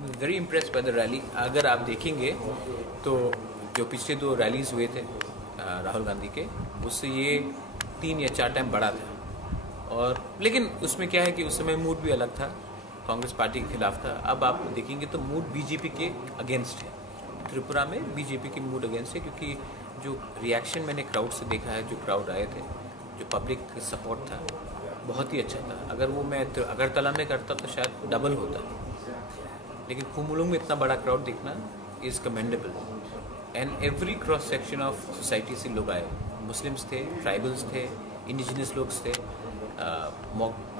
I'm very impressed by the rally. अगर आप देखेंगे तो जो पिछले 2 रैलीज हुए थे राहुल गांधी के, उससे ये 3 या 4 टाइम बड़ा था। और लेकिन उसमें क्या है कि उस समय मूड भी अलग था, कांग्रेस पार्टी के खिलाफ था। अब आप देखेंगे तो मूड बीजेपी के अगेंस्ट है। त्रिपुरा में बीजेपी की मूड अगेंस्ट है, क्योंकि जो रिएक्शन मैंने क्राउड से देखा है, जो क्राउड आए थे, जो पब्लिक सपोर्ट था, बहुत ही अच्छा था। अगर वो मैं अगरतला में करता तो शायद डबल होता, लेकिन कुमुलुंग में इतना बड़ा क्राउड देखना is commendable. And every cross section of society से लोग आए। मुस्लिम्स थे, ट्राइबल्स थे, इंडिजिनस लोग थे,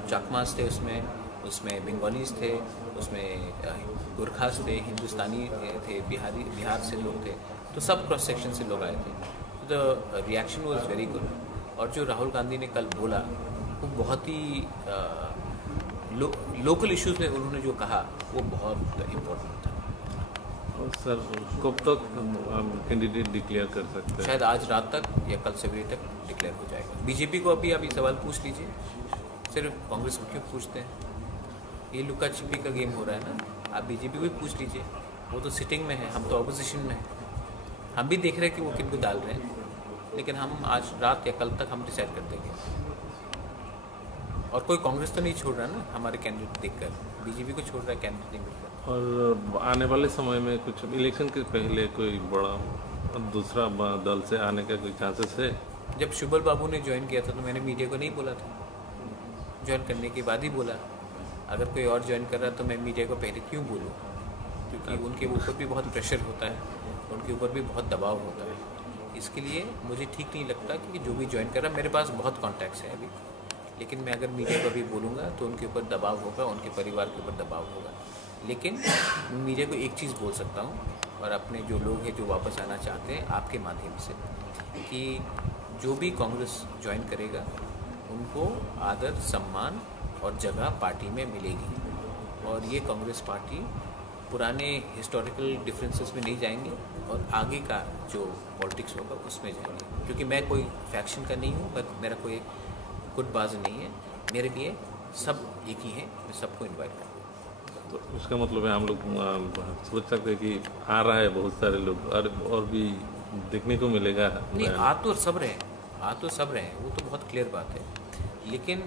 चाकमास थे, उसमें बंगालीज थे, उसमें गुरखास थे, हिंदुस्तानी थे, बिहार से लोग थे। तो सब क्रॉस सेक्शन से लोग आए थे। The reaction was very good. और जो राहुल गांधी ने कल बोला वो बहुत ही लोकल इश्यूज में उन्होंने जो कहा वो बहुत इम्पोर्टेंट था। और सर कब तक कैंडिडेट डिक्लेयर कर सकते हैं? शायद आज रात तक या कल सवेरे तक डिक्लेयर हो जाएगा। बीजेपी को अभी आप ये सवाल पूछ लीजिए, सिर्फ कांग्रेस को क्यों पूछते हैं? ये लुका छिपी का गेम हो रहा है ना। आप बीजेपी को भी पूछ लीजिए, वो तो सिटिंग में है, हम तो अपोजिशन में हैं। हम भी देख रहे हैं कि वो किनको डाल रहे हैं, लेकिन हम आज रात या कल तक हम डिसाइड कर देंगे। और कोई कांग्रेस तो नहीं छोड़ रहा ना हमारे कैंडिडेट देखकर, बीजेपी को छोड़ रहा है, कैंडिडेट नहीं मिल रहा। और आने वाले समय में कुछ इलेक्शन के पहले कोई बड़ा दूसरा दल से आने का कोई चांसेस है? जब शुभल बाबू ने ज्वाइन किया था तो मैंने मीडिया को नहीं बोला था, ज्वाइन करने के बाद ही बोला। अगर कोई और ज्वाइन कर रहा है तो मैं मीडिया को पहले क्यों बोलूँ? क्योंकि उनके ऊपर भी बहुत प्रेशर होता है, उनके ऊपर भी बहुत दबाव होता है। इसके लिए मुझे ठीक नहीं लगता कि जो भी ज्वाइन कर रहा है, मेरे पास बहुत कॉन्टैक्ट्स हैं अभी, लेकिन मैं अगर मीडिया को भी बोलूँगा तो उनके ऊपर दबाव होगा, उनके परिवार के ऊपर दबाव होगा। लेकिन मीडिया को एक चीज़ बोल सकता हूँ, और अपने जो लोग हैं जो वापस आना चाहते हैं आपके माध्यम से, कि जो भी कांग्रेस ज्वाइन करेगा उनको आदर, सम्मान और जगह पार्टी में मिलेगी। और ये कांग्रेस पार्टी पुराने हिस्टोरिकल डिफरेंसेस में नहीं जाएंगे और आगे का जो पॉलिटिक्स होगा उसमें जाएंगे। क्योंकि मैं कोई फैक्शन का नहीं हूँ, मेरा कोई गुटबाज नहीं है, मेरे लिए सब एक ही है, मैं सबको इन्वाइट करूँगा। तो उसका मतलब है हम लोग सोच सकते हैं कि आ रहा है बहुत सारे लोग, और भी देखने को मिलेगा? नहीं, आ तो सब रहे हैं, वो तो बहुत क्लियर बात है। लेकिन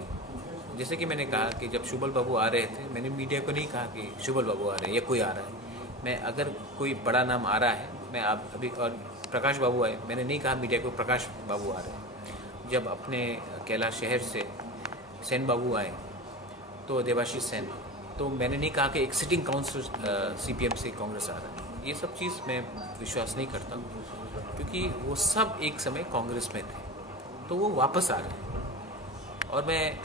जैसे कि मैंने कहा कि जब शुभल बाबू आ रहे थे, मैंने मीडिया को नहीं कहा कि शुभल बाबू आ रहे हैं या कोई आ रहा है। मैं अगर कोई बड़ा नाम आ रहा है, मैं आप अभी, और प्रकाश बाबू आए, मैंने नहीं कहा मीडिया को प्रकाश बाबू आ रहे हैं। जब अपने कैलाश शहर से सेन बाबू आए, तो देवाशीष सेन, तो मैंने नहीं कहा कि एक सिटिंग काउंसिलर सीपीएम से कांग्रेस आ रहा है। ये सब चीज़ मैं विश्वास नहीं करता हूँ, क्योंकि वो सब एक समय कांग्रेस में थे, तो वो वापस आ रहे हैं। और मैं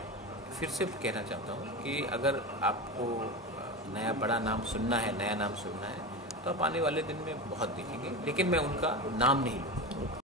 फिर से कहना चाहता हूँ कि अगर आपको नया बड़ा नाम सुनना है, नया नाम सुनना है, तो आप आने वाले दिन में बहुत देखेंगे, लेकिन मैं उनका नाम नहीं लूँगा।